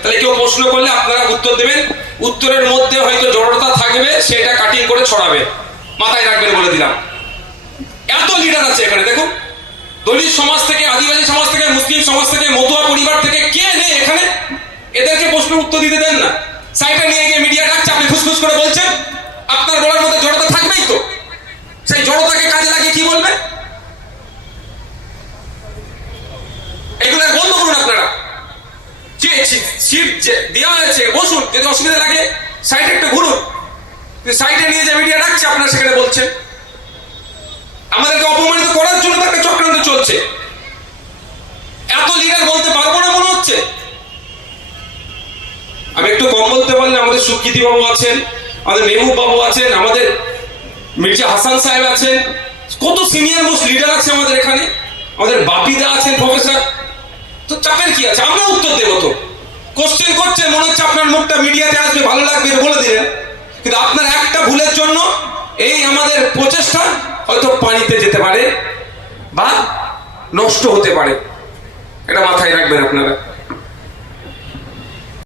তাহলে কেউ প্রশ্ন করলে আপনারা উত্তর দেবেন, উত্তরের মধ্যে হয়তো জড়তা থাকবে, সেটা কাটিং করে ছড়াবে, মাথায় রাখবেন বলে দিলাম। এত লিডার আছে এখানে দেখুন, দলিত সমাজ থেকে, আদিবাসী সমাজ থেকে, মুসলিম সমাজ থেকে, মতুয়া পরিবার থেকে, কে নেই এখানে? এদেরকে প্রশ্নের উত্তর দিতে দেন না। সাইটে নিয়ে গিয়ে মিডিয়া ডাকছে, আপনি ফুসফুস করে বলছেন, আপনার বলার মধ্যে জড়তা থাকবেই তো, সেই জড়তাকে কাজে লাগিয়ে কি বলবেন? এগুলো বন্ধ করুন আপনারা। যে সিট দেওয়া হয়েছে বসুন, যদি অসুবিধা লাগে সাইডে একটু ঘুরুন। সাইডে নিয়ে যে মিডিয়া ডাকছে আপনারা সেখানে বলছেন, আমাদেরকে অপমানিত করার জন্য একটা চক্রান্ত চলছে। এত লিডার বলতে পারবো না মনে হচ্ছে? আমি একটু কম বলতে পারলে আমাদের সুকৃতি বাবু আছেন, আমাদের মেহবুব বাবু আছেন, আমাদের মির্জা হাসান সাহেব আছেন, কত সিনিয়র মোস্ট লিডার আছে আমাদের এখানে, আমাদের বাপিদা আছেন প্রফেসর। তো চাপের কি আছে? আমরা উত্তর দেবো। তো কোশ্চেন করছে মনে হচ্ছে আপনার মুখটা মিডিয়াতে আসবে, ভালো লাগবে বলে দিলেন, কিন্তু আপনার একটা ভুলের জন্য এই আমাদের প্রচেষ্টা হয়তো পানিতে যেতে পারে বা নষ্ট হতে পারে। এটা মাথায় রাখবেন আপনারা।